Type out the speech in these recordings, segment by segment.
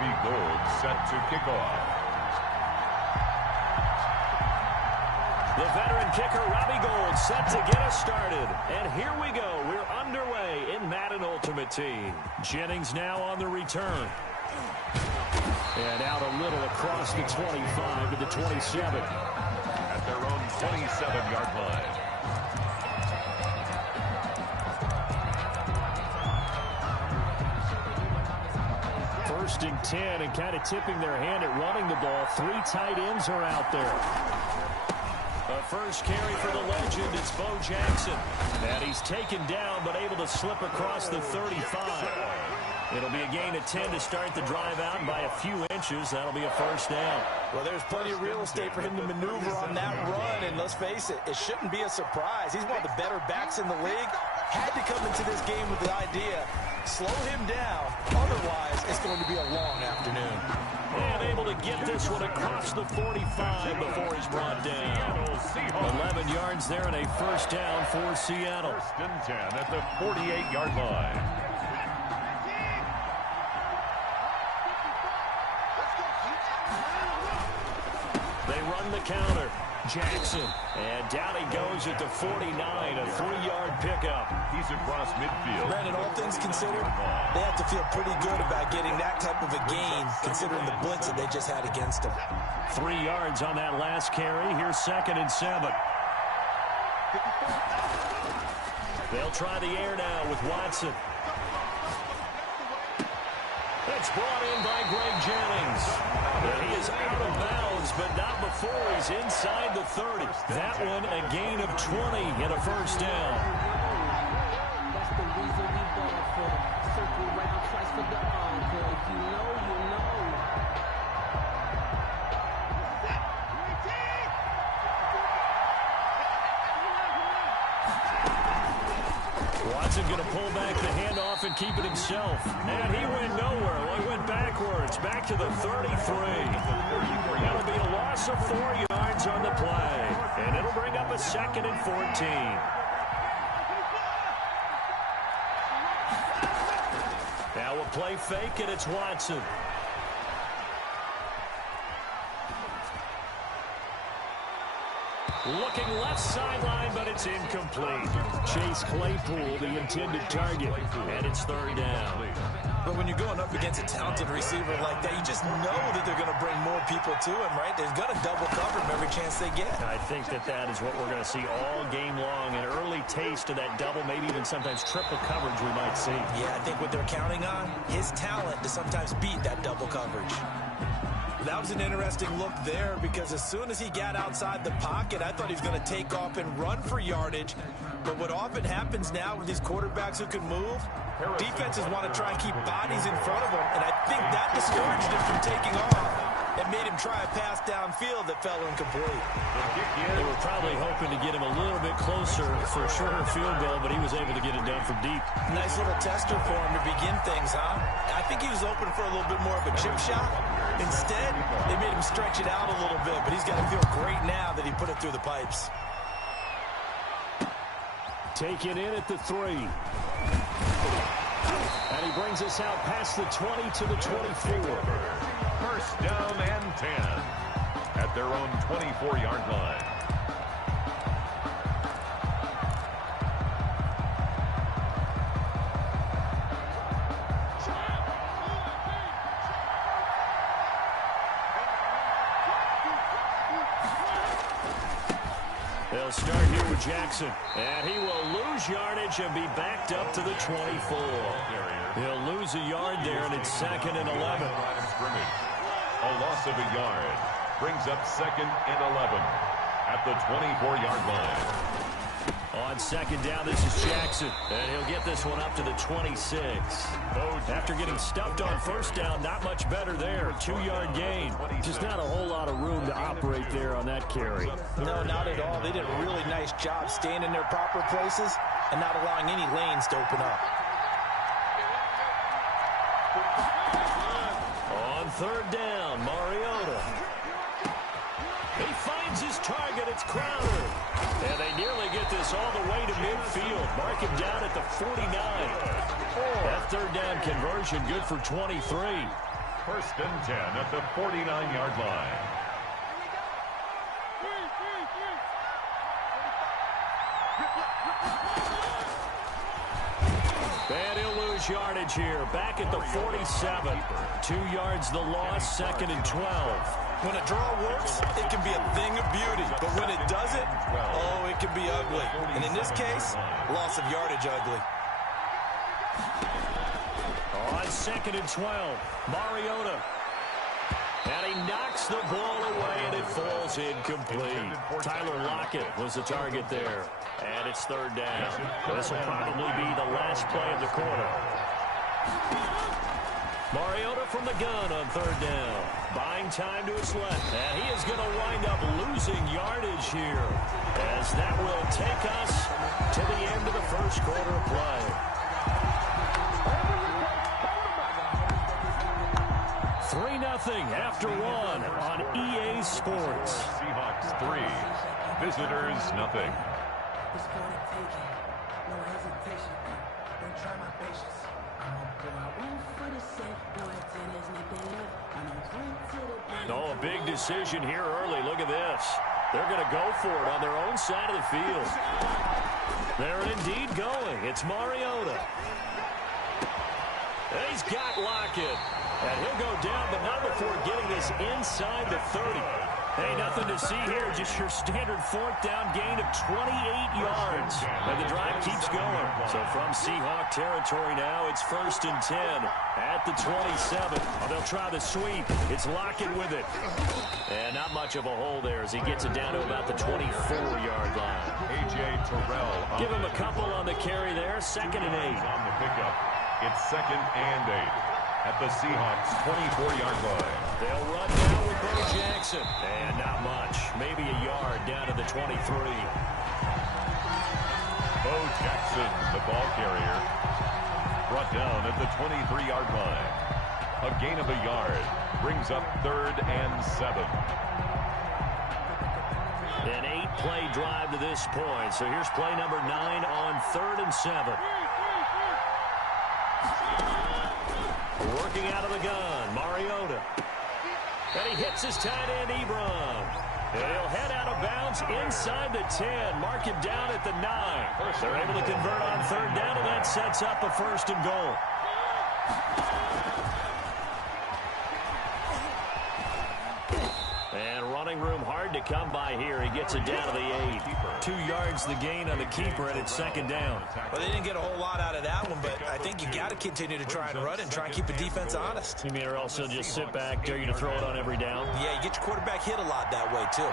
Robbie Gould set to kick off. The veteran kicker, Robbie Gould, set to get us started. And here we go. We're underway in Madden Ultimate Team. Jennings now on the return. And out a little across the 25 to the 27. At their own 27-yard line. First and 10, and kind of tipping their hand at running the ball. 3 tight ends are out there. A first carry for the legend, it's Bo Jackson. And he's taken down, but able to slip across the 35. It'll be a gain of 10 to start the drive out, and by a few inches, that'll be a first down. Well, there's plenty of real estate for him to maneuver on that run, and let's face it, it shouldn't be a surprise. He's one of the better backs in the league. Had to come into this game with the idea, slow him down, otherwise it's going to be a long afternoon. And able to get this one across the 45 before he's brought down. 11 yards there and a first down for Seattle. First and 10 at the 48-yard line. They run the counter. Jackson. And down he goes at the 49, a 3-yard pickup. He's across midfield. Brandon, all things considered, they have to feel pretty good about getting that type of a gain, considering the blitz that they just had against them. 3 yards on that last carry. Here's 2nd and 7. They'll try the air now with Watson. It's brought in by Greg Jennings. And he is out of bounds, but not before he's inside the 30. That one a gain of 20 and a first down. That's the reason we ball for. Circle round twice for the encore. If you know, you know. Watson going to pull back the handoff and keep it himself. And he went nowhere. Well, he went backwards, back to the 33. That'll be a loss of 4 yards on the play. And it'll bring up a 2nd and 14. Now a play fake, and it's Watson. Looking left sideline, but it's incomplete. Chase Claypool, the intended target, and it's 3rd down. But when you're going up against a talented receiver like that, you just know that they're going to bring more people to him, right? They're going to double cover him every chance they get. I think that is what we're going to see all game long. An early taste of that double, maybe even sometimes triple coverage we might see. Yeah, I think what they're counting on, his talent to sometimes beat that double coverage. That was an interesting look there because as soon as he got outside the pocket, I thought he was going to take off and run for yardage. But what often happens now with these quarterbacks who can move, defenses want to try and keep bodies in front of them, and I think that discouraged him from taking off and made him try a pass downfield that fell incomplete. They were probably hoping to get him a little bit closer for a shorter field goal, but he was able to get it done from deep. Nice little tester for him to begin things, huh? I think he was open for a little bit more of a chip shot. Instead, they made him stretch it out a little bit, but he's got to feel great now that he put it through the pipes. Taken in at the 3. And he brings us out past the 20 to the 24. First down and 10 at their own 24-yard line. They'll start here with Jackson. And he will lose yardage and be backed up to the 24. He'll lose a yard there, and it's 2nd and 11. A loss of a yard brings up 2nd and 11 at the 24-yard line. On 2nd down, this is Jackson. And he'll get this one up to the 26. After getting stuffed on 1st down, not much better there. 2-yard gain. Just not a whole lot of room to operate there on that carry. No, not at all. They did a really nice job staying in their proper places and not allowing any lanes to open up. On 3rd down, Mariota. He finds his target. It's Crowder. And they nearly get this all the way to midfield. Mark him down at the 49. That 3rd down conversion good for 23. First and 10 at the 49-yard line. And he'll lose yardage here. Back at the 47. 2 yards the loss, second and 12. When a draw works, it can be a thing of beauty. But when it doesn't, oh, it can be ugly. And in this case, loss of yardage ugly. On second and 12, Mariota. And he knocks the ball away, and it falls incomplete. Tyler Lockett was the target there. And it's third down. This will probably be the last play of the quarter. Mariota from the gun on third down. Buying time to his left. And he is going to wind up losing yardage here, as that will take us to the end of the first quarter of play. 3-0 after one on EA Sports. Seahawks 3, visitors nothing. It's for the taking, no hesitation. Don't try my patience. I'ma pull out one for the set. No antennas, nothing left. I'ma run to the bank. Oh, a big decision here early. Look at this. They're going to go for it on their own side of the field. They're indeed going. It's Mariota. And he's got Lockett. And he'll go down, but not before getting this inside the 30. Hey, nothing to see here. Just your standard fourth down gain of 28 yards. And the drive keeps going. So from Seahawk territory now, it's first and 10 at the 27. Oh, they'll try the sweep. It's Lockett with it. And not much of a hole there as he gets it down to about the 24-yard line. A.J. Terrell. Give him a couple on the carry there. Second and 8. On the pickup. It's second and 8. At the Seahawks 24-yard line. They'll run now with Bo Jackson. And not much. Maybe a yard down to the 23. Bo Jackson, the ball carrier, brought down at the 23-yard line. A gain of a yard brings up third and 7. An 8-play drive to this point. So here's play number 9 on third and 7. Working out of the gun, Mariota. And he hits his tight end, Ebron. And he'll head out of bounds inside the 10. Mark him down at the 9. They're able to convert on third down, and that sets up a first and goal. And running room hard to come by here. He gets it down to the 8. 2 yards the gain on the keeper, and it's second down. Well, they didn't get a whole lot out of that one, but I think you got to continue to try and run and try and keep the defense honest. You mean or also just sit back, dare you to throw it on every down? Yeah, you get your quarterback hit a lot that way, too.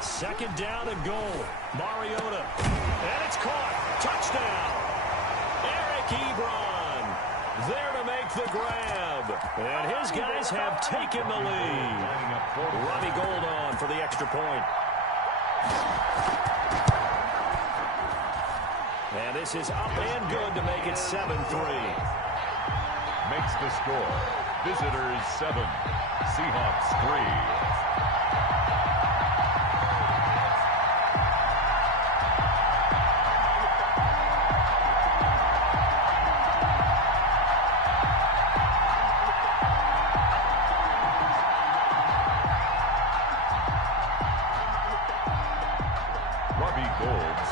Second down and goal. Mariota. And it's caught. Touchdown. Eric Ebron there to make the grab. And his guys have taken the lead. Robbie Gould on for the extra point. And this is up and good to make it 7-3. Makes the score. Visitors 7, Seahawks 3.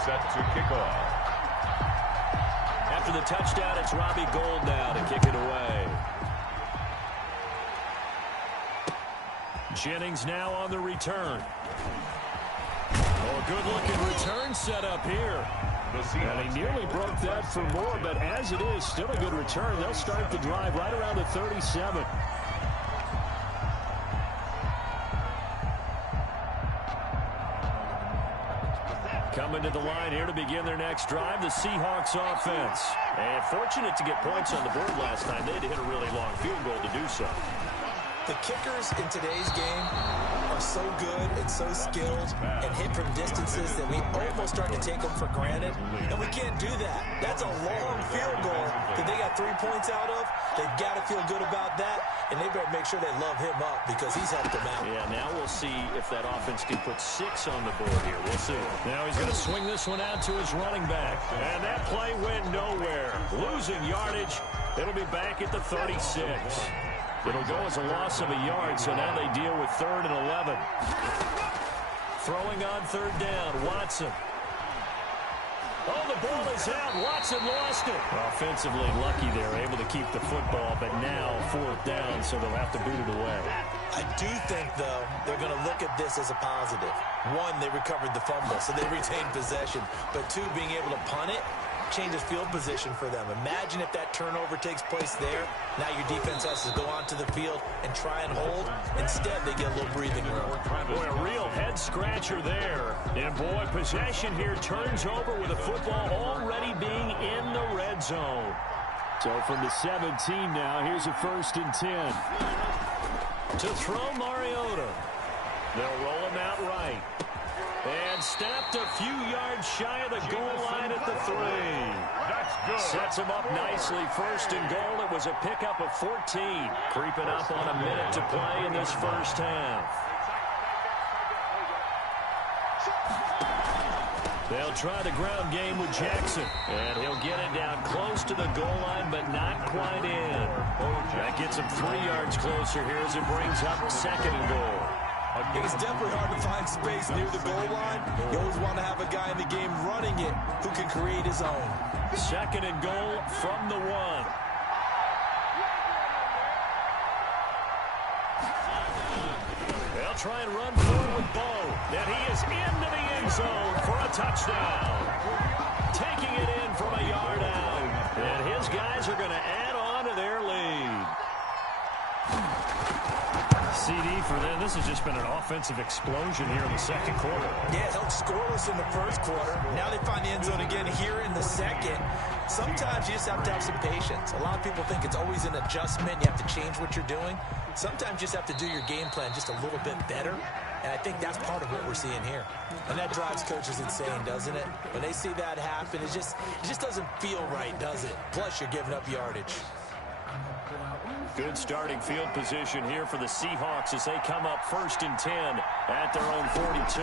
Set to kick off. After the touchdown, it's Robbie Gould now to kick it away. Jennings now on the return. Oh, good-looking return set up here. And he nearly broke that for more, but as it is, still a good return. They'll start the drive right around the 37. Coming to the line here to begin their next drive, the Seahawks offense. And fortunate to get points on the board last time. They had to hit a really long field goal to do so. The kickers in today's game are so good and so skilled and hit from distances that we almost start to take them for granted. And we can't do that. That's a long field goal that they got 3 points out of. They've got to feel good about that, and they better make sure they love him up because he's helped them out. Yeah, now we'll see if that offense can put 6 on the board here. We'll see. Now he's going to swing this one out to his running back. And that play went nowhere. Losing yardage. It'll be back at the 36. It'll go as a loss of a yard, so now they deal with 3rd and 11. Throwing on 3rd down, Watson. Oh, the ball is out. Watson lost it. Offensively lucky they're able to keep the football, but now 4th down, so they'll have to boot it away. I do think, though, they're going to look at this as a positive. 1, they recovered the fumble, so they retained possession. But 2, being able to punt it changes field position for them. Imagine if that turnover takes place there. Now your defense has to go onto the field and try and hold. Instead, they get a little breathing room. Boy, a real head-scratcher there. And, boy, possession here turns over with the football already being in the red zone. So from the 17 now, here's a 1st and 10. To throw Mariota. They'll roll him out right. And snapped a few yards shy of the goal line at the 3. That's good. Sets him up nicely. 1st and goal. It was a pickup of 14. Creeping up on a minute to play in this first half. They'll try the ground game with Jackson. And he'll get it down close to the goal line, but not quite in. That gets him 3 yards closer here as it brings up 2nd and goal. It's definitely hard to find space near the goal line. You always want to have a guy in the game running it who can create his own. 2nd and goal from the 1. They'll try and run forward with Bo. And he is into the end zone for a touchdown. Taking it in from a yard out. And his guys are going to add on to their lead. CD for them. This has just been an offensive explosion here in the 2nd quarter. Yeah, held scoreless in the 1st quarter. Now they find the end zone again here in the 2nd. Sometimes you just have to have some patience. A lot of people think it's always an adjustment. You have to change what you're doing. Sometimes you just have to do your game plan just a little bit better. And I think that's part of what we're seeing here. And that drives coaches insane, doesn't it? When they see that happen, it just doesn't feel right, does it? Plus, you're giving up yardage. Good starting field position here for the Seahawks as they come up 1st and 10 at their own 42.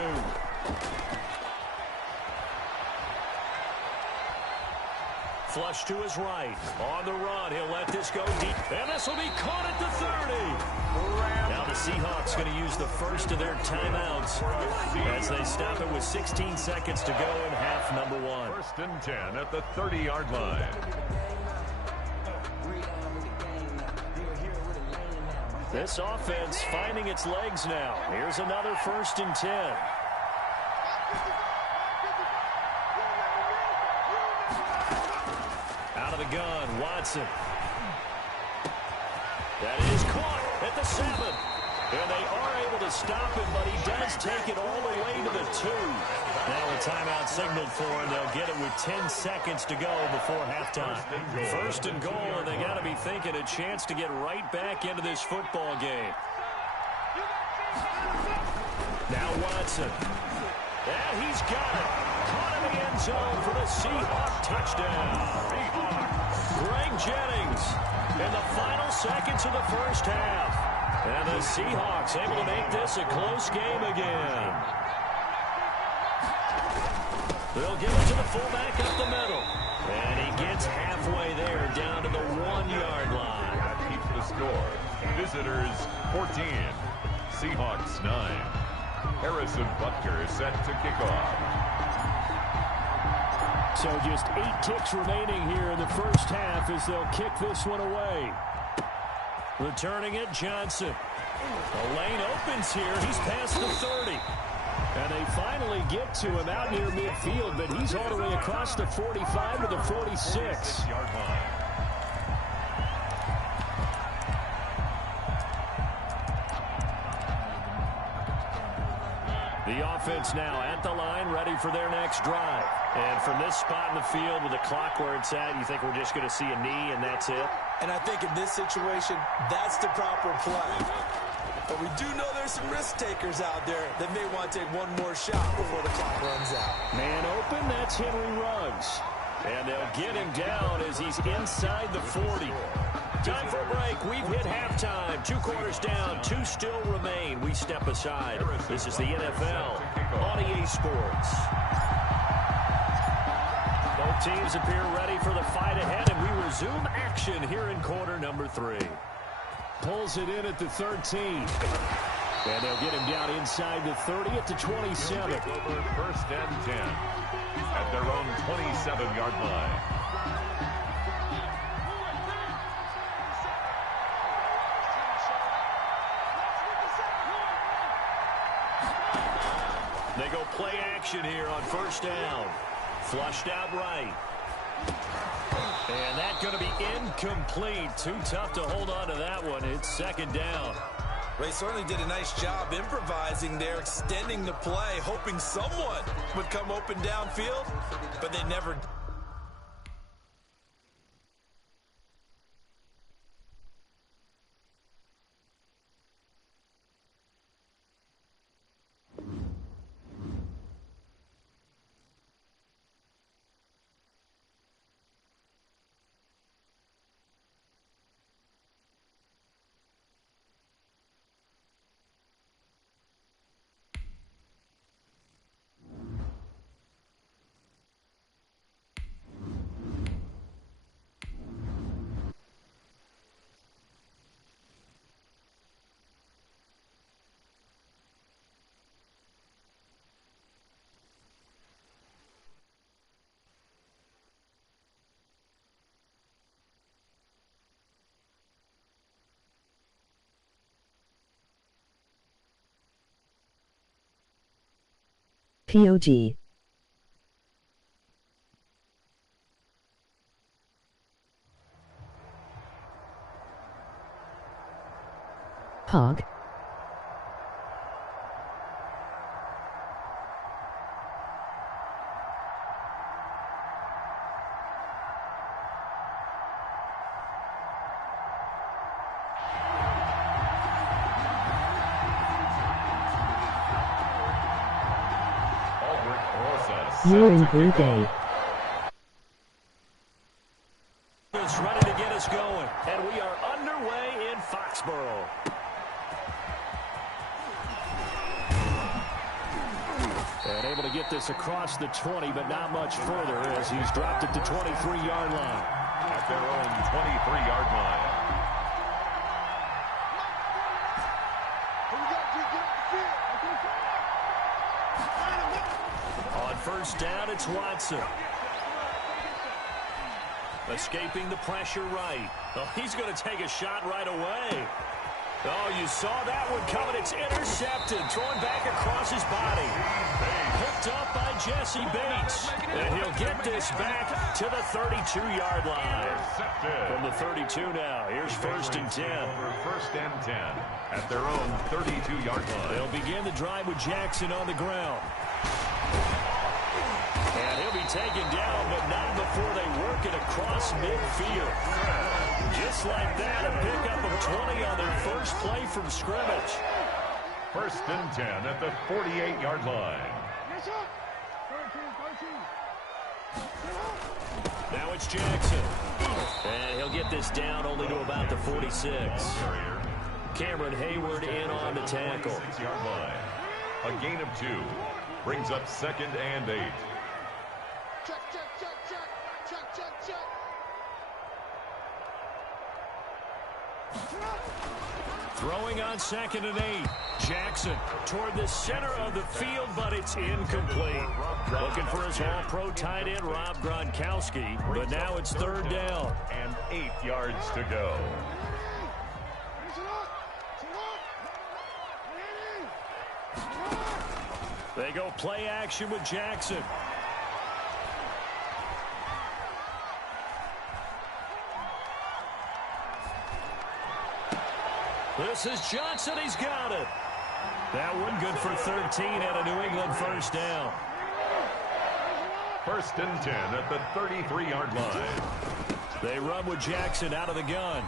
Flush to his right. On the run, he'll let this go deep. And this will be caught at the 30. Now the Seahawks going to use the first of their timeouts as they stop it with 16 seconds to go in half number 1. 1st and 10 at the 30-yard line. This offense finding its legs now. Here's another 1st and 10. Out of the gun, Watson. That is caught at the 7. And they are able to stop him, but he does take it all the way to the 2. Now a timeout signaled for him. They'll get it with 10 seconds to go before halftime. 1st and goal, and they got to be thinking a chance to get right back into this football game. Now Watson. And he's got it. Caught in the end zone for the Seahawk touchdown. Greg Jennings in the final seconds of the first half. And the Seahawks able to make this a close game again. They'll give it to the fullback up the middle. And he gets halfway there down to the 1-yard line. That keeps the score. Visitors 14, Seahawks 9. Harrison Butker set to kick off. So just 8 ticks remaining here in the first half as they'll kick this one away. Returning it, Johnson. The lane opens here. He's past the 30. And they finally get to him out near midfield, but he's all the way across the 45 to the 46. The offense now at the line, ready for their next drive. And from this spot in the field with the clock where it's at, you think we're just going to see a knee and that's it? And I think in this situation, that's the proper play. But we do know there's some risk takers out there that may want to take one more shot before the clock runs out. Man open, that's Henry Ruggs. And they'll get him down as he's inside the 40. Time for a break. We've hit halftime. 2 quarters down. 2 still remain. We step aside. This is the NFL on EA Sports. Both teams appear ready for the fight ahead, and we resume action here in quarter number 3. Pulls it in at the 13. And they'll get him down inside the 30 at the 27. First and 10 at their own 27-yard line. They go play action here on first down. Flushed out right. And that's going to be incomplete. Too tough to hold on to that one. It's second down. They certainly did a nice job improvising there, extending the play, hoping someone would come open downfield, but they never did. POG. Pog. You're in Blue Day. It's ready to get us going, and we are underway in Foxborough. And able to get this across the 20, but not much further as he's dropped at the 23-yard line. At their own 23-yard line. First down, it's Watson. Escaping the pressure right. Oh, he's going to take a shot right away. Oh, you saw that one coming. It's intercepted. Throwing back across his body. Picked up by Jesse Bates. And he'll get this back to the 32-yard line. From the 32 now. Here's first and 10. First and 10 at their own 32-yard line. They'll begin the drive with Jackson on the ground. And he'll be taken down, but not before they work it across midfield. Just like that, a pickup of 20 on their first play from scrimmage. First and 10 at the 48-yard line. Now it's Jackson. And he'll get this down only to about the 46. Cameron Hayward in on the tackle. 6-yard line. A gain of 2 brings up second and 8. Throwing on second and 8. Jackson toward the center of the field, but it's incomplete. Looking for his all-pro tight end, Rob Gronkowski, but now it's third down. And 8 yards to go. They go play action with Jackson. This is Johnson. He's got it. That one good for 13 at a New England first down. First and 10 at the 33-yard line. They run with Jackson out of the gun.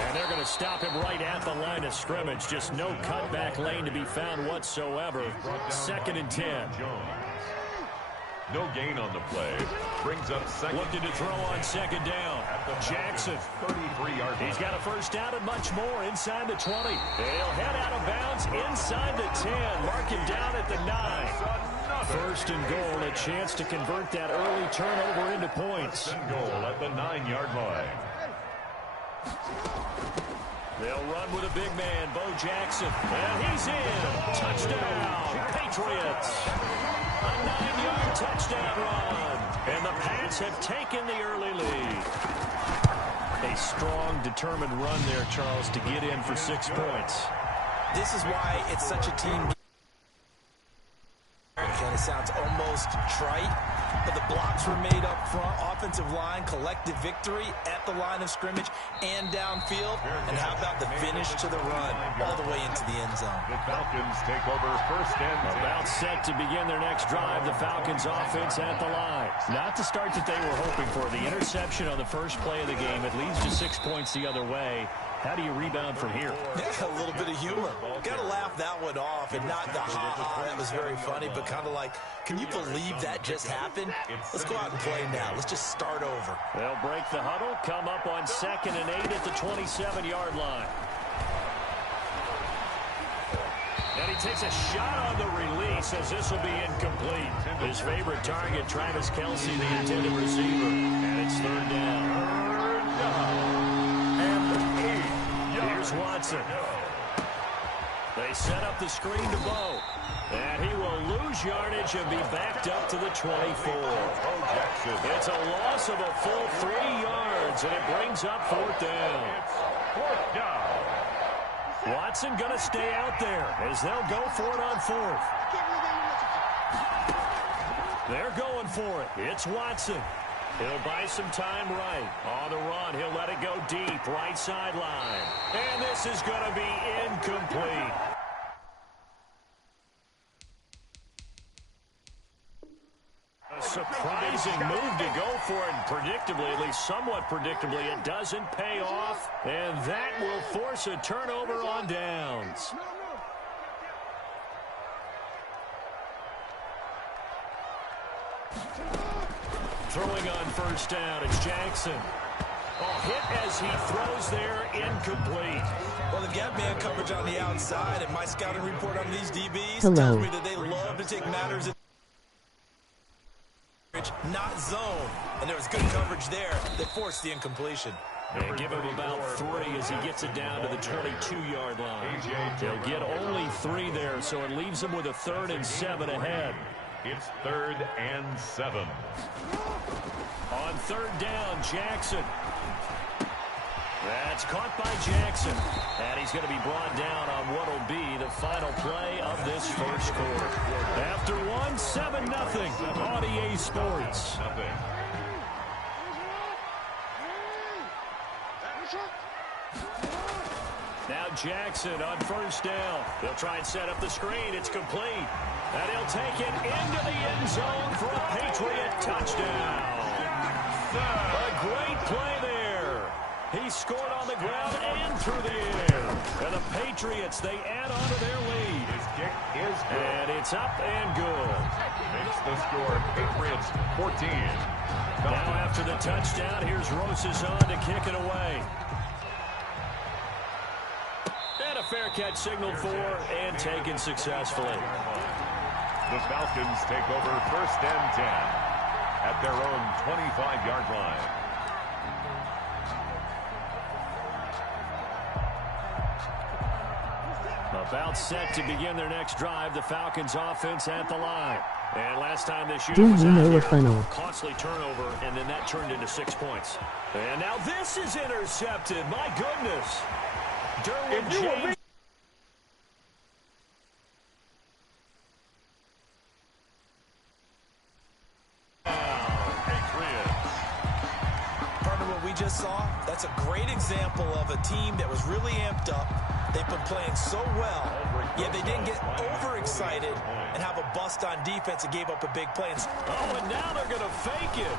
And they're going to stop him right at the line of scrimmage. Just no cutback lane to be found whatsoever. Second and 10. No gain on the play. brings up second. Looking to throw on second down. Jackson. 33-yard line. He's got a first down and much more inside the 20. He'll head out of bounds inside the 10. Mark him down at the 9. First and goal, a chance to convert that early turnover into points. First and goal at the 9-yard line. They'll run with a big man, Bo Jackson. And he's in. Touchdown, Patriots. A 9-yard touchdown run. And the Pats have taken the early lead. A strong, determined run there, Charles, to get in for 6 points. This is why it's such a team game. And it sounds almost trite, but the blocks were made up front. Offensive line, collective victory at the line of scrimmage and downfield. And how about the finish to the run all the way into the end zone? The Falcons take over first and 10. About set to begin their next drive, the Falcons offense at the line. Not the start that they were hoping for. The interception on the first play of the game. It leads to 6 points the other way. How do you rebound from here? Yeah, a little bit of humor. Got to laugh that one off and not the ha-ha. That was very funny, but kind of like, can you believe that just happened? Let's go out and play now. Let's just start over. They'll break the huddle, come up on 2nd and 8 at the 27-yard line. And he takes a shot on the release as this will be incomplete. His favorite target, Travis Kelce, the intended receiver. And it's 3rd down. Here's Watson. They set up the screen to Bo. And he will lose yardage and be backed up to the 24. It's a loss of a full 3 yards, and it brings up 4th down. Watson going to stay out there as they'll go for it on 4th. They're going for it. It's Watson. He'll buy some time right. On the run, he'll let it go deep, right sideline. And this is going to be incomplete. A surprising move to go for it, and predictably, at least somewhat predictably, it doesn't pay off. And that will force a turnover on downs. Throwing on first down, it's Jackson. Hit as he throws there, incomplete. Well, they've got man coverage on the outside, and my scouting report on these DBs Hello. tells me that they love to take matters in not zone. And there was good coverage there that forced the incompletion. And give him about 3 as he gets it down to the 22-yard line. They'll get only 3 there, so it leaves them with a 3rd and 7 ahead. It's 3rd and 7. On 3rd down, Jackson. That's caught by Jackson. And he's going to be brought down on what will be the final play of this first quarter. After 7-0 on EA Sports. Now Jackson on first down. They'll try and set up the screen. It's complete. And he'll take it into the end zone for a Patriot touchdown. A great play there. He scored on the ground and through the air. And the Patriots, they add on to their lead. His kick is good. And it's up and good. Makes the score Patriots 14. Now after the touchdown, here's Rosas on to kick it away. And a fair catch signaled for and taken successfully. The Falcons take over first and 10 at their own 25-yard line. About set to begin their next drive, the Falcons offense at the line. And last time this year Do was you out know here, a funnel? costly turnover, and then that turned into 6 points. And now this is intercepted. My goodness. Derwin James. Partner, what we just saw, that's a great example of a team that was really amped up. They've been playing so well, yet they didn't get overexcited and have a bust on defense and gave up a big play. Oh, and now they're going to fake it.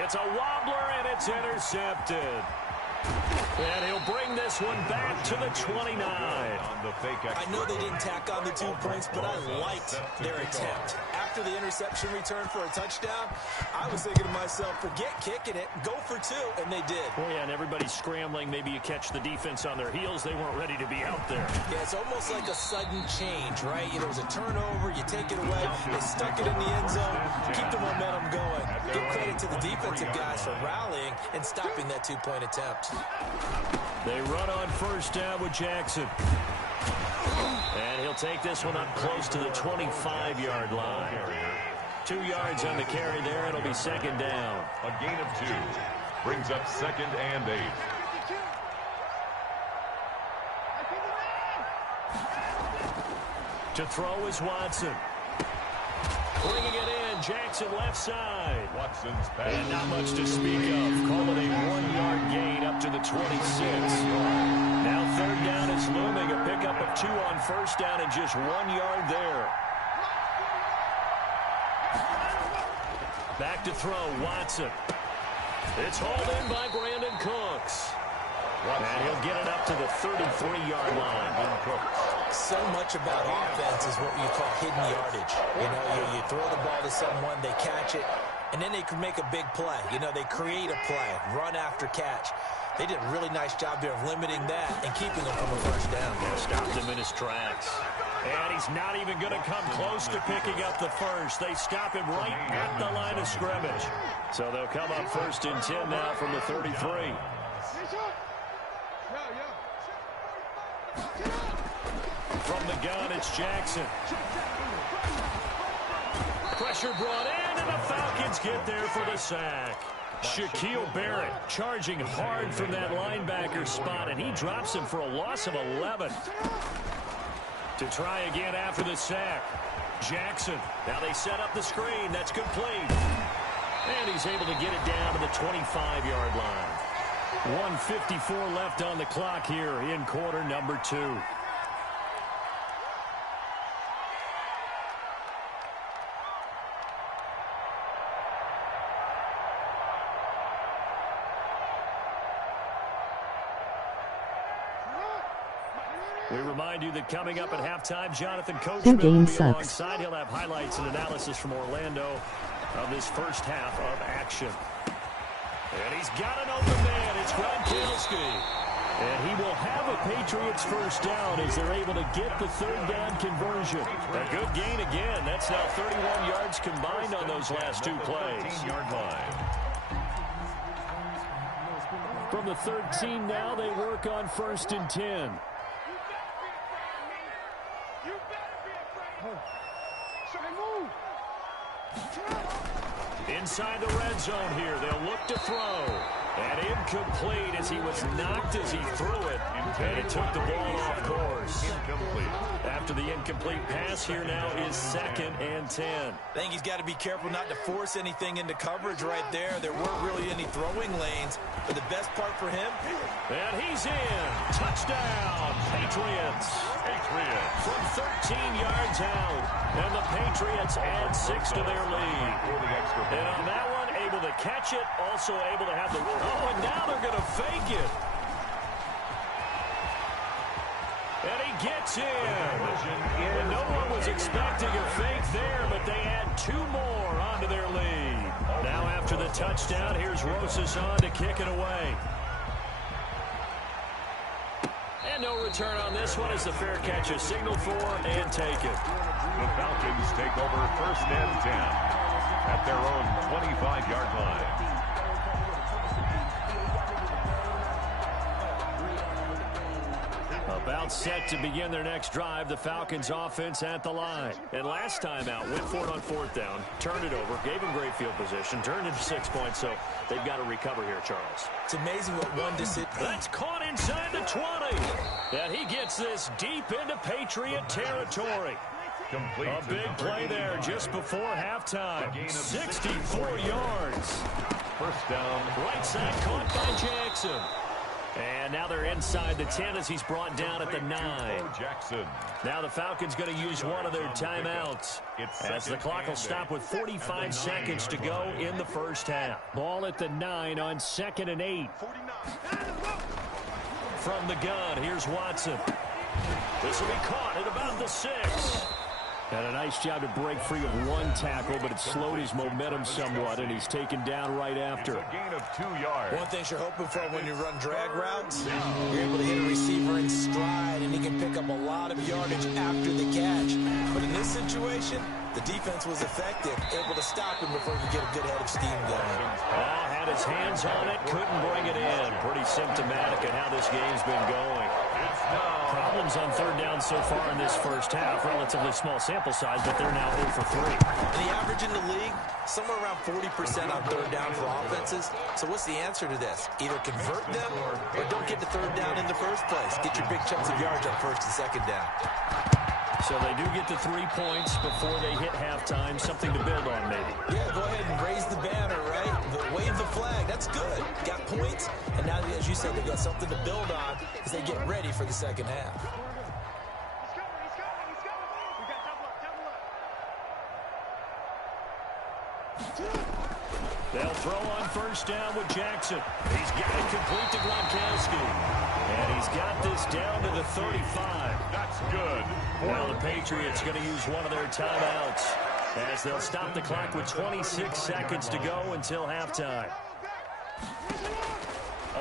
It's a wobbler, and it's intercepted. And he'll bring this one back to the 29. I know they didn't tack on the 2 points, but I liked their attempt. After after the interception return for a touchdown, I was thinking to myself, forget kicking it, go for two, and they did. Well, yeah, and everybody's scrambling. Maybe you catch the defense on their heels. They weren't ready to be out there. Yeah, it's almost like a sudden change, right? There was a turnover, you take it away, they stuck it in the end zone, keep the momentum going. Give credit to the defensive guys for rallying and stopping that two-point attempt. They run on first down with Jackson. And he'll take this one up close to the 25-yard line. 2 yards on the carry there. It'll be second down. A gain of 2 brings up 2nd and 8. To throw is Watson. Bringing it in, Jackson left side. Watson's pass. And not much to speak of. Call it a 1-yard gain up to the 26. Now third down is looming. A pickup of 2 on first down and just 1 yard there. Back to throw, Watson. It's hauled in by Brandon Cooks. And he'll get it up to the 33-yard line. So much about offense is what you call hidden yardage. You know, you throw the ball to someone, they catch it, and then they can make a big play. You know, they create a play, run after catch. They did a really nice job there of limiting that and keeping him from a first down. Yeah, stopped him in his tracks. And he's not even going to come close to picking up the first. They stop him right at the line of scrimmage. So they'll come up 1st and 10 now from the 33. From the gun, it's Jackson. Pressure brought in, and the Falcons get there for the sack. Shaquille Barrett charging hard from that linebacker spot, and he drops him for a loss of 11. To try again after the sack. Jackson. Now they set up the screen. That's complete. And he's able to get it down to the 25-yard line. 1:54 left on the clock here in quarter number 2. We remind you that coming up at halftime, Jonathan Coachman will be alongside. He'll have highlights and analysis from Orlando of this first half of action. And he's got an open man. It's Gronkowski. And he will have a Patriots first down as they're able to get the third down conversion. A good gain again. That's now 31 yards combined on those last 2 plays. 13-yard line. From the 13 now, they work on 1st and 10. Inside the red zone here, they'll look to throw. And incomplete as he was knocked as he threw it. And it took the ball off course. Incomplete. After the incomplete pass, here now is 2nd and 10. I think he's got to be careful not to force anything into coverage right there. There weren't really any throwing lanes. But the best part for him. And he's in. Touchdown, Patriots. From 13 yards out. And the Patriots add 6 to their lead. And on that one, able to catch it, also able to have the... Oh, and now they're going to fake it. And he gets in. And no one was expecting a fake there, but they add 2 more onto their lead. Now after the touchdown, here's Rosas on to kick it away. And no return on this one as the fair catch is signaled for and taken. The Falcons take over 1st and 10 at their own 25-yard line. About set to begin their next drive, the Falcons offense at the line. And last time out, went for it on 4th down, turned it over, gave them great field position, turned into 6 points, so they've got to recover here, Charles. It's amazing what one decision. That's caught inside the 20. And he gets this deep into Patriot territory. Complete. A big play there just before halftime. 64 yards. First down. Right side caught by Jackson. And now they're inside the 10 as he's brought down at the 9. Jackson. Now the Falcons going to use one of their timeouts as the clock will stop with 45 seconds to go in the first half. Ball at the 9 on 2nd and 8. From the gun, here's Watson. This will be caught at about the 6. And a nice job to break free of one tackle, but it slowed his momentum somewhat, and he's taken down right after. A gain of 2 yards. One thing you're hoping for when you run drag routes, you're able to hit a receiver in stride, and he can pick up a lot of yardage after the catch. But in this situation, the defense was effective, able to stop him before he could get a good head of steam going. Had his hands on it, couldn't bring it in. Pretty symptomatic of how this game's been going. Problems on third down so far in this first half. Relatively small sample size, but they're now 0 for 3. The average in the league, somewhere around 40% on third down for offenses. So what's the answer to this? Either convert them or don't get the third down in the first place. Get your big chunks of yards on first and second down. So they do get the 3 points before they hit halftime. Something to build on, maybe. Yeah, go ahead and raise the banner, right? Wave the flag. That's good. Got points. And now, as you said, they've got something to build on as they get ready for the second half. They'll throw on first down with Jackson. He's got it complete to Gronkowski. And he's got this down to the 35. That's good. Now the Patriots going to use one of their timeouts as they'll stop the clock with 26 seconds to go until halftime.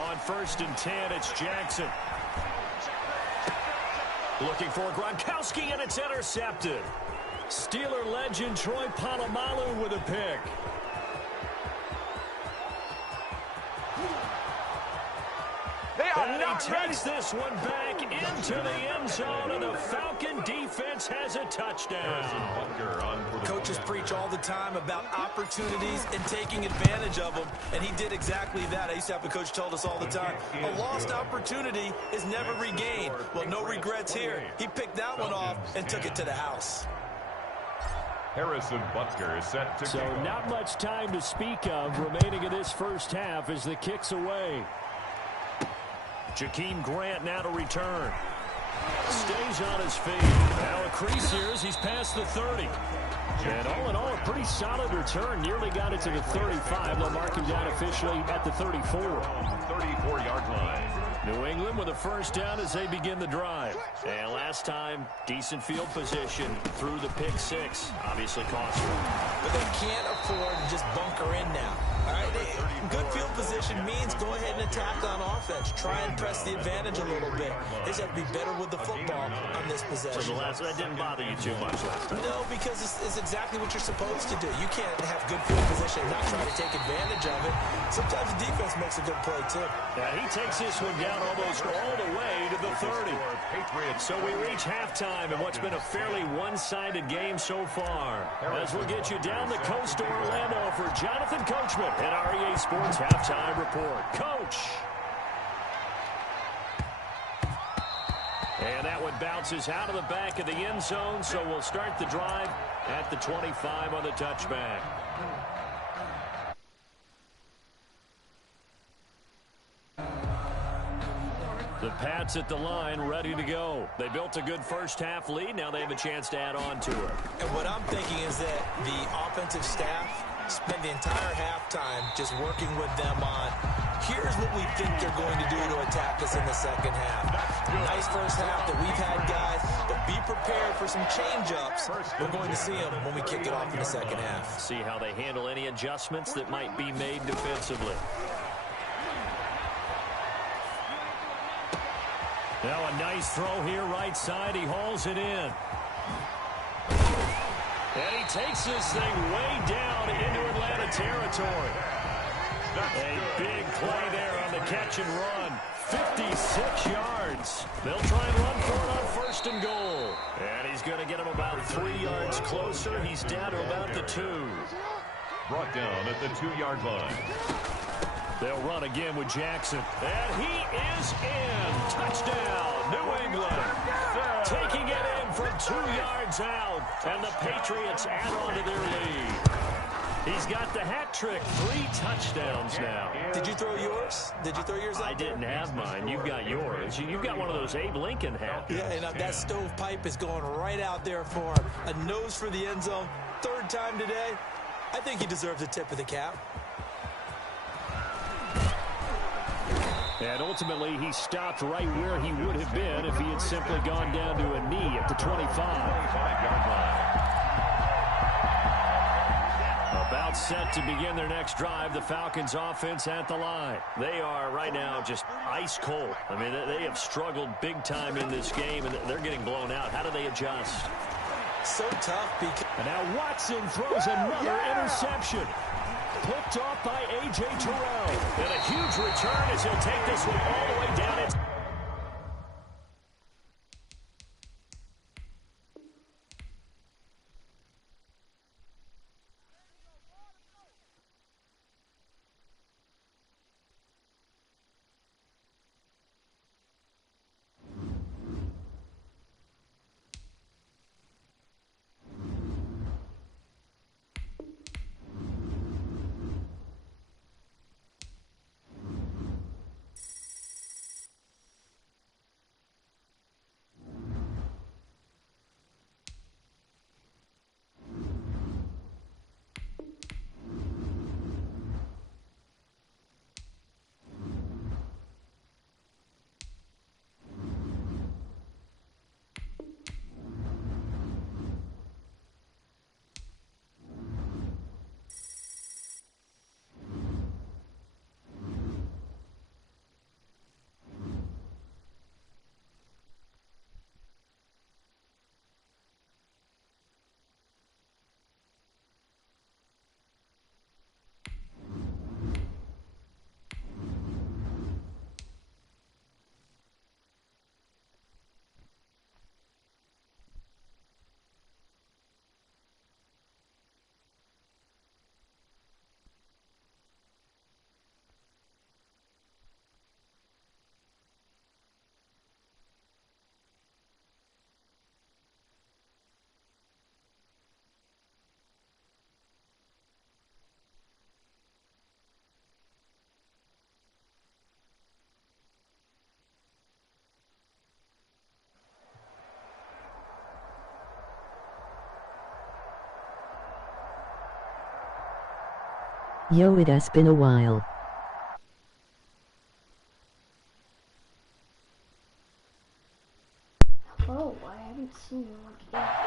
On first and 10, it's Jackson. Looking for Gronkowski, and it's intercepted. Steeler legend Troy Polamalu with a pick. And he takes this one back into the end zone, and the Falcon defense has a touchdown. Coaches preach all the time about opportunities and taking advantage of them, and he did exactly that. I used to have a coach told us all the time, a lost opportunity is never regained. Well, no regrets here. He picked that one off and took it to the house. Harrison Butker is set to So not much time to speak of remaining in this first half as the kick's away. Jakeem Grant now to return. Stays on his feet. Now a crease here as he's past the 30. And all in all, a pretty solid return. Nearly got it to the 35. They'll mark him down officially at the 34. 34-yard line. New England with a first down as they begin the drive. And last time, decent field position through the pick six. Obviously costly. But they can't afford to just bunker in now. All right, good field position means go ahead and attack on offense. Try and press the advantage a little bit. They just have to be better with the football on this possession. So that didn't bother you too much last time? No, because it's exactly what you're supposed to do. You can't have good field position and not try to take advantage of it. Sometimes the defense makes a good play, too. Yeah, he takes this one down almost all the way to the 30. So we reach halftime in what's been a fairly one-sided game so far. As we'll get you down the coast to Orlando for Jonathan Coachman and our EA Sports Halftime Report. Coach! And that one bounces out of the back of the end zone, so we'll start the drive at the 25 on the touchback. The Pats at the line, ready to go. They built a good first-half lead. Now they have a chance to add on to it. And what I'm thinking is that the offensive staff spend the entire halftime just working with them on, here's what we think they're going to do to attack us in the second half. Nice first half that we've had, guys, but be prepared for some change-ups. We're going to see them when we kick it off in the second half. See how they handle any adjustments that might be made defensively. Now a nice throw here right side. He hauls it in. And he takes this thing way down into Atlanta territory. A big play there on the catch and run. 56 yards. They'll try and run for it on first and goal. And he's going to get him about 3 yards closer. He's down to about the 2. Brought down at the 2-yard line. They'll run again with Jackson. And he is in. Touchdown, New England. Taking it in from 2 yards out. And the Patriots add on to their lead. He's got the hat trick. 3 touchdowns now. Did you throw yours? Did you throw yours out I didn't there? have mine. You've got yours. You've got one of those Abe Lincoln hats. Yeah, and that stovepipe is going right out there for him. A nose for the end zone. 3rd time today. I think he deserves a tip of the cap. And ultimately, he stopped right where he would have been if he had simply gone down to a knee at the 25-yard line. About set to begin their next drive, the Falcons offense at the line. They are right now just ice cold. I mean, they have struggled big time in this game, and they're getting blown out. How do they adjust? So tough because... And now Watson throws another interception. Picked off by A.J. Terrell. And a huge return as he'll take this one all the way down. Yo, it has been a while. Oh, I haven't seen you like that.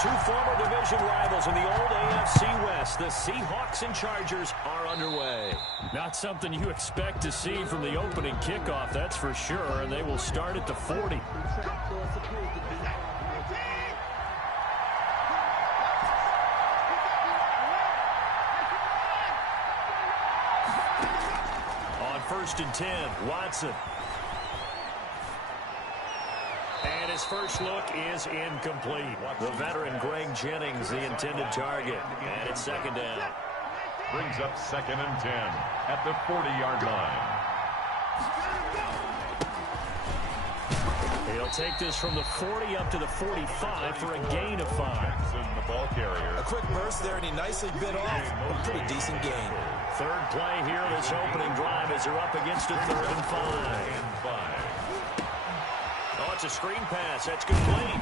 Two former division rivals in the old AFC West. The Seahawks and Chargers are underway. Not something you expect to see from the opening kickoff, that's for sure, and they will start at the 40. On 1st and 10, Watson. And his first look is incomplete. The veteran Greg Jennings, the intended target. And it's second down. Brings up 2nd and 10 at the 40-yard line. He'll take this from the 40 up to the 45 for a gain of 5. Jackson, the ball carrier. A quick burst there, and he nicely bit off a pretty decent gain. Third play here, this opening drive as they're up against a 3rd and 5. Oh, it's a screen pass. That's complete.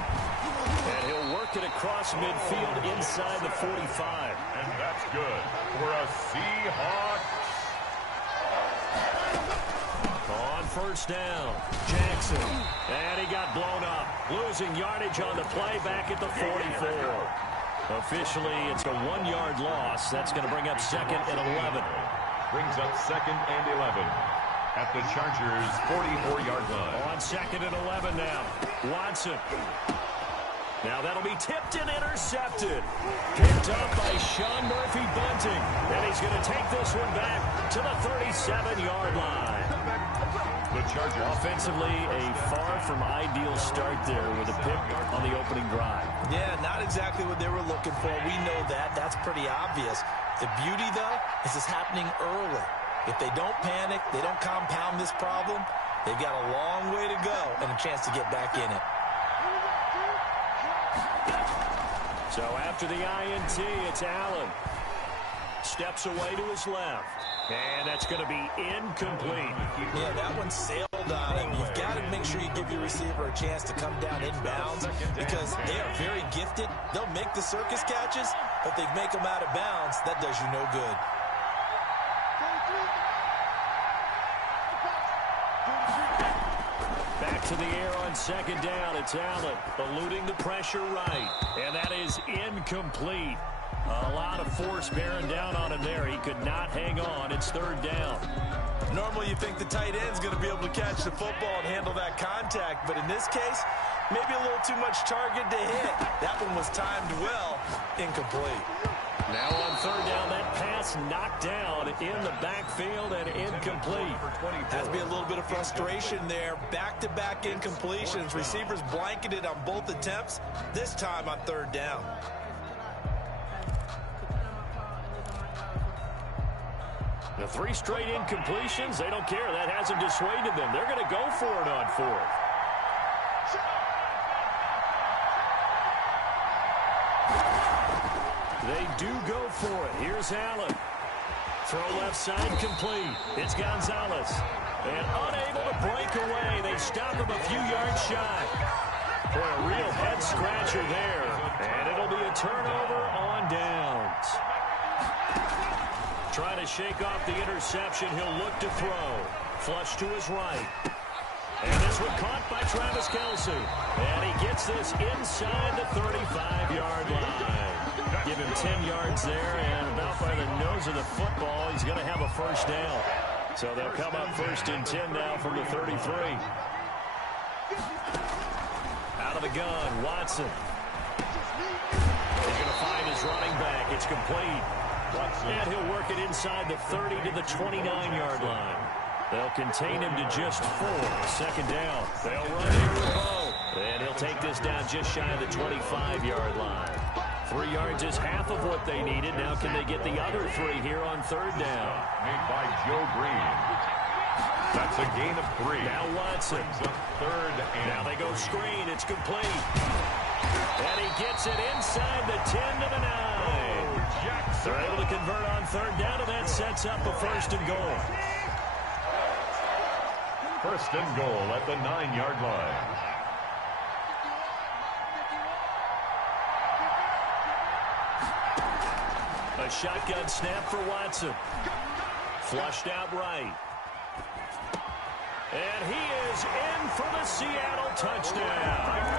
And he'll work it across midfield inside the 45. And that's good for a Seahawks. On 1st down, Jackson. And he got blown up. Losing yardage on the play back at the 44. Officially, it's a 1-yard loss. That's going to bring up 2nd and 11. Brings up 2nd and 11. At the Chargers' 44-yard line. On 2nd and 11 now. Watson. Now that'll be tipped and intercepted. Picked up by Sean Murphy Bunting. And he's going to take this one back to the 37-yard line. The Chargers. Offensively, a far from ideal start there with a pick on the opening drive. Yeah, not exactly what they were looking for. We know that. That's pretty obvious. The beauty, though, is it's happening early. If they don't panic, they don't compound this problem, they've got a long way to go and a chance to get back in it. So after the INT, it's Allen. Steps away to his left. And that's going to be incomplete. Yeah, that one sailed on him. You've got to make make sure you give your receiver a chance to come down inbounds because they are very gifted. They'll make the circus catches, but they make them out of bounds. That does you no good. Back to the air on second down. It's Allen eluding the pressure right. And that is incomplete. A lot of force bearing down on him there. He could not hang on. It's third down. Normally you think the tight end's going to be able to catch the football and handle that contact, but in this case, maybe a little too much target to hit. That one was timed well, incomplete. Now on third down, that pass knocked down in the backfield and incomplete. Has to be a little bit of frustration there. Back-to-back incompletions. Receivers blanketed on both attempts, this time on third down. The 3 straight incompletions, they don't care. That hasn't dissuaded them. They're going to go for it on fourth. They do go for it. Here's Allen. Throw left side complete. It's Gonzalez. And unable to break away. They stop him a few yards shy. For a real head-scratcher there. And it'll be a turnover on downs. Trying to shake off the interception. He'll look to throw. Flush to his right. And this one caught by Travis Kelce. And he gets this inside the 35-yard line. Give him 10 yards there, and about by the nose of the football, he's going to have a first down. So they'll come up first and 10 now from the 33. Out of the gun, Watson. He's going to find his running back. It's complete. And he'll work it inside the 30 to the 29-yard line. They'll contain him to just 4. Second down. They'll run here with Bo. And he'll take this down just shy of the 25-yard line. 3 yards is half of what they needed. Now can they get the other 3 here on third down? Made by Joe Green. That's a gain of 3. Now Watson. Third and now they go screen. It's complete. And he gets it inside the 10 to the 9. They're able to convert on third down, and that sets up a first and goal. First and goal at the 9-yard line. A shotgun snap for Watson. Flushed out right. And he is in for the Seattle touchdown.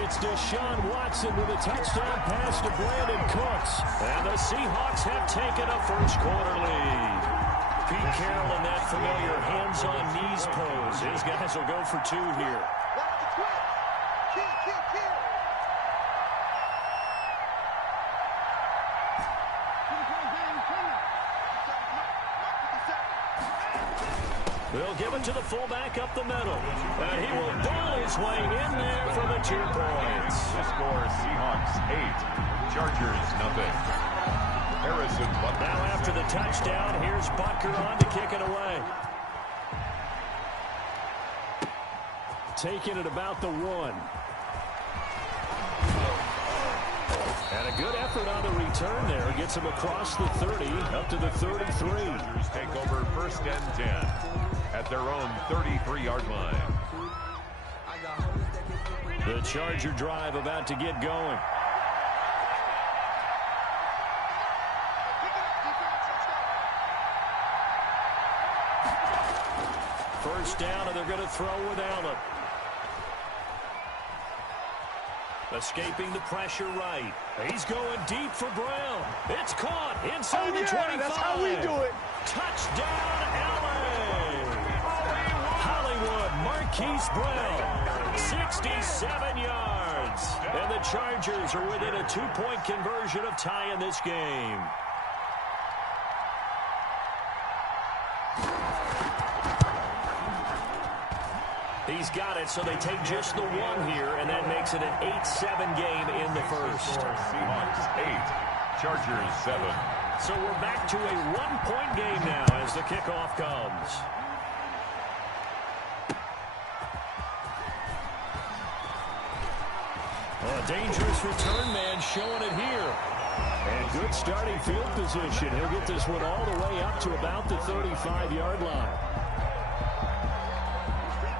It's Deshaun Watson with a touchdown pass to Brandon Cooks. And the Seahawks have taken a first-quarter lead. Pete Carroll in that familiar hands-on-knees pose. His guys will go for 2 here. They'll give it to the fullback up the middle. And he will ball his way in there for the 2 points. The score, Seahawks 8, Chargers 0. Harrison Butker. Now after the touchdown, here's Butker on to kick it away. Taking it about the 1. And a good effort on the return there. Gets him across the 30, up to the 33. Chargers take over first and 10 at their own 33-yard line. The Charger drive about to get going. First down, and they're going to throw with Allen. Escaping the pressure right. He's going deep for Brown. It's caught inside the 25. That's how we do it. Touchdown, Allen. Hollywood Marquise Brown. 67 yards. And the Chargers are within a 2-point conversion of tying this game. He's got it, so they take just the 1 here, and that makes it an 8-7 game in the first. Seahawks 8, Chargers 7. So we're back to a 1-point game now as the kickoff comes. A dangerous return man showing it here. And good starting field position. He'll get this one all the way up to about the 35-yard line.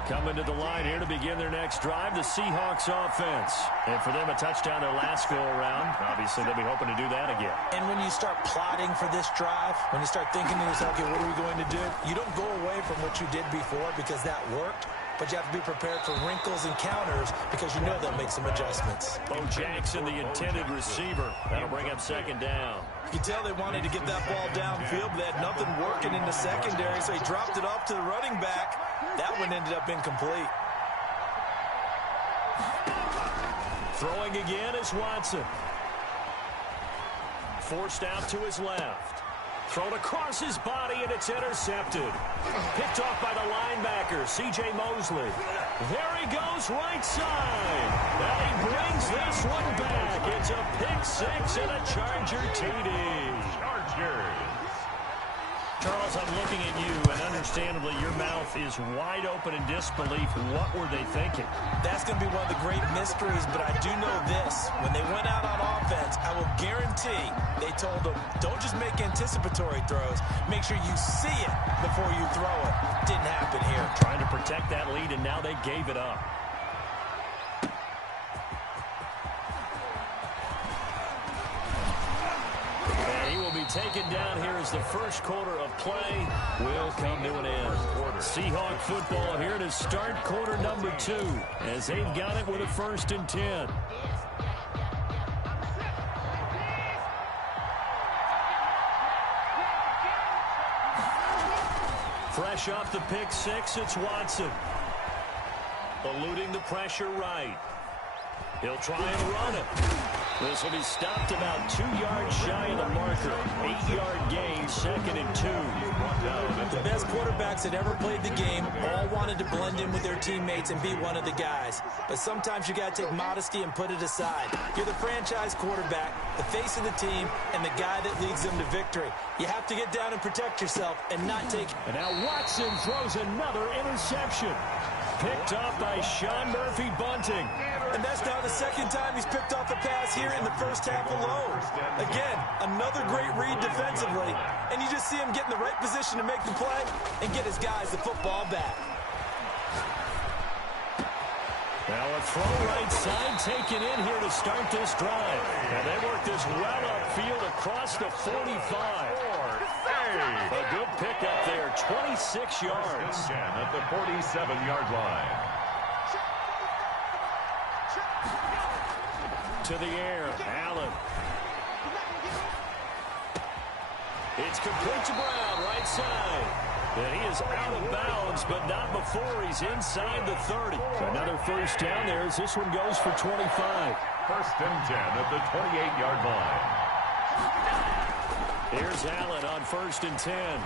Coming to the line here to begin their next drive, the Seahawks offense. And for them, a touchdown their last go-around. Obviously, they'll be hoping to do that again. And when you start plotting for this drive, when you start thinking to yourself, okay, what are we going to do? You don't go away from what you did before because that worked. But you have to be prepared for wrinkles and counters because you know they'll make some adjustments. Bo Jackson, the intended receiver. That'll bring up second down. You can tell they wanted to get that ball downfield, but they had nothing working in the secondary, so he dropped it off to the running back. That one ended up incomplete. Throwing again is Watson. Forced out to his left. Thrown across his body, and it's intercepted. Picked off by the linebacker, C.J. Mosley. There he goes, right side. And he brings this one back. It's a pick six and a Charger TD. Chargers. Charles, I'm looking at you, and understandably, your mouth is wide open in disbelief. What were they thinking? That's going to be one of the great mysteries, but I do know this. When they went out on offense, I will guarantee they told them, don't just make anticipatory throws. Make sure you see it before you throw it. Didn't happen here. Trying to protect that lead, and now they gave it up. And he will be taken down here as the first quarter of play will come to an end. Seahawk football here to start quarter number 2 as they've got it with a 1st and 10. Fresh off the pick six, it's Watson. Eluding the pressure right. He'll try and run it. This will be stopped about 2 yards shy of the marker. 8-yard gain, 2nd and 2. The best quarterbacks that ever played the game all wanted to blend in with their teammates and be one of the guys. But sometimes you got to take modesty and put it aside. You're the franchise quarterback, the face of the team, and the guy that leads them to victory. You have to get down and protect yourself and not take... And now Watson throws another interception. Picked off by Sean Murphy-Bunting. And that's now the second time he's picked off a pass here in the first half alone. Again, another great read defensively. And you just see him get in the right position to make the play and get his guys the football back. Now a throw right side taken in here to start this drive. And they work this well upfield across the 45. A good pickup there, 26 yards. At the 47-yard line. To the air, Allen. It's complete to Brown, right side. And he is out of bounds, but not before he's inside the 30. Another first down there as this one goes for 25. 1st and 10 at the 28-yard line. Here's Allen on 1st and 10.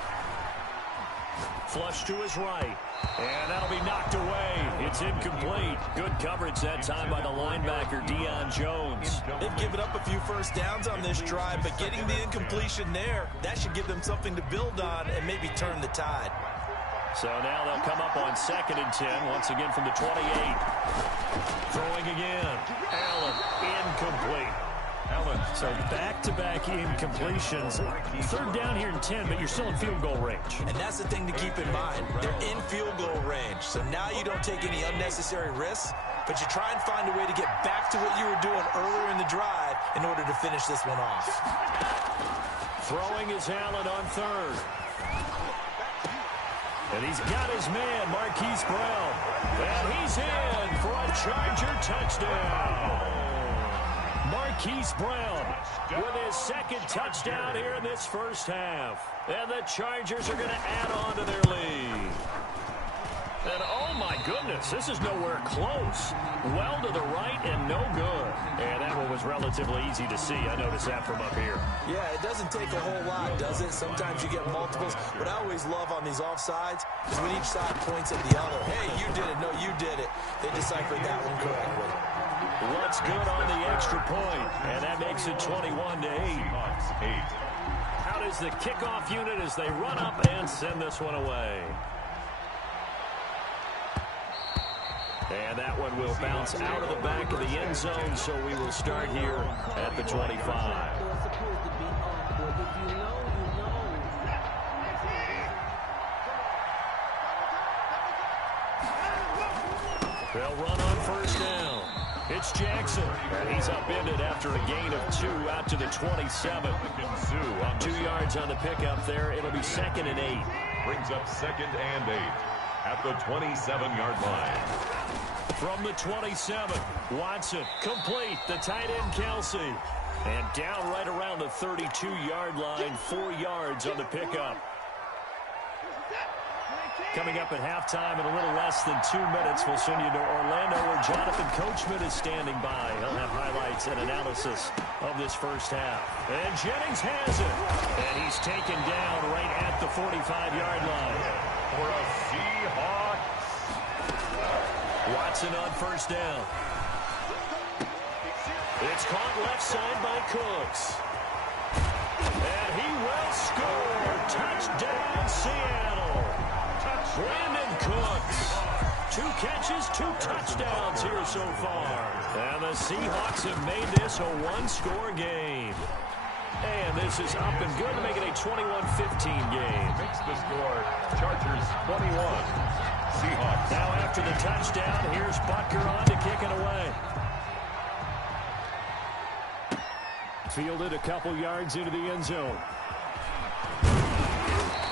Flush to his right. And that'll be knocked away. It's incomplete. Good coverage that time by the linebacker, Deion Jones. They've given up a few first downs on this drive, but getting the incompletion there, that should give them something to build on and maybe turn the tide. So now they'll come up on 2nd and 10, once again from the 28. Throwing again. Allen, incomplete. So back-to-back incompletions. 3rd down here in 10, but you're still in field goal range. And that's the thing to keep in mind. They're in field goal range. So now you don't take any unnecessary risks, but you try and find a way to get back to what you were doing earlier in the drive in order to finish this one off. Throwing is Allen on 3rd. And he's got his man, Marquise Brown. And he's in for a Charger touchdown. Marquise Brown with his 2nd touchdown here in this first half. And the Chargers are going to add on to their lead. And oh my goodness, this is nowhere close. Well to the right and no good. And that one was relatively easy to see. I noticed that from up here. Yeah, it doesn't take a whole lot, does it? Sometimes you get multiples. What I always love on these offsides is when each side points at the other. Hey, you did it. No, you did it. They deciphered that one correctly. What's good on the extra point? And that makes it 21-8. Out is the kickoff unit as they run up and send this one away. And that one will bounce out of the back of the end zone, so we will start here at the 25. They'll run on first down. It's Jackson, and he's upended after a gain of 2 out to the 27. 2 yards on the pickup there. It'll be 2nd and 8. Brings up 2nd and 8 at the 27-yard line. From the 27, Watson, complete. The tight end, Kelsey. And down right around the 32-yard line, 4 yards on the pickup. Coming up at halftime in a little less than 2 minutes, we'll send you to Orlando where Jonathan Coachman is standing by. He'll have highlights and analysis of this first half. And Jennings has it. And he's taken down right at the 45-yard line. For a Seahawks. Watson on first down. It's caught left side by Cooks. And he will score. Touchdown, Seattle. Brandon Cooks. 2 catches, 2 touchdowns here so far. And the Seahawks have made this a 1-score game. And this is up and good to make it a 21-15 game. Makes the score. Chargers 21. Seahawks. Now after the touchdown, here's Butker on to kick it away. Fielded a couple yards into the end zone.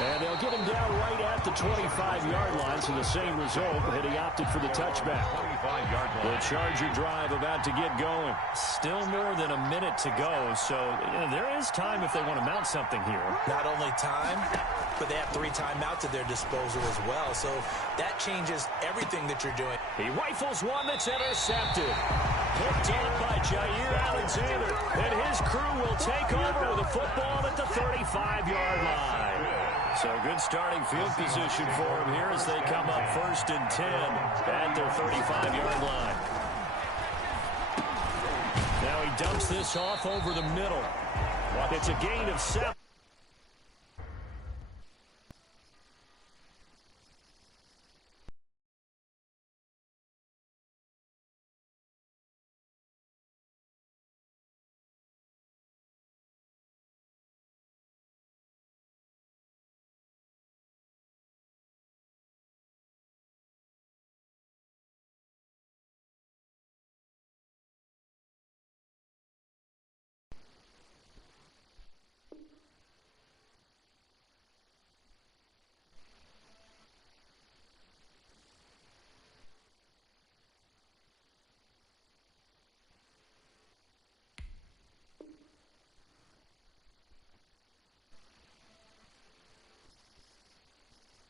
And they'll get him down right at the 25-yard line, so the same result, but he opted for the touchback. 25-yard line. The Charger drive about to get going. Still more than a minute to go, so there is time if they want to mount something here. Not only time, but they have 3 timeouts at their disposal as well, so that changes everything that you're doing. He rifles one that's intercepted. Picked up by Jair Alexander, and his crew will take over with a football at the 35-yard line. So good starting field position for him here as they come up 1st and 10 at their 35-yard line. Now he dumps this off over the middle. It's a gain of 7.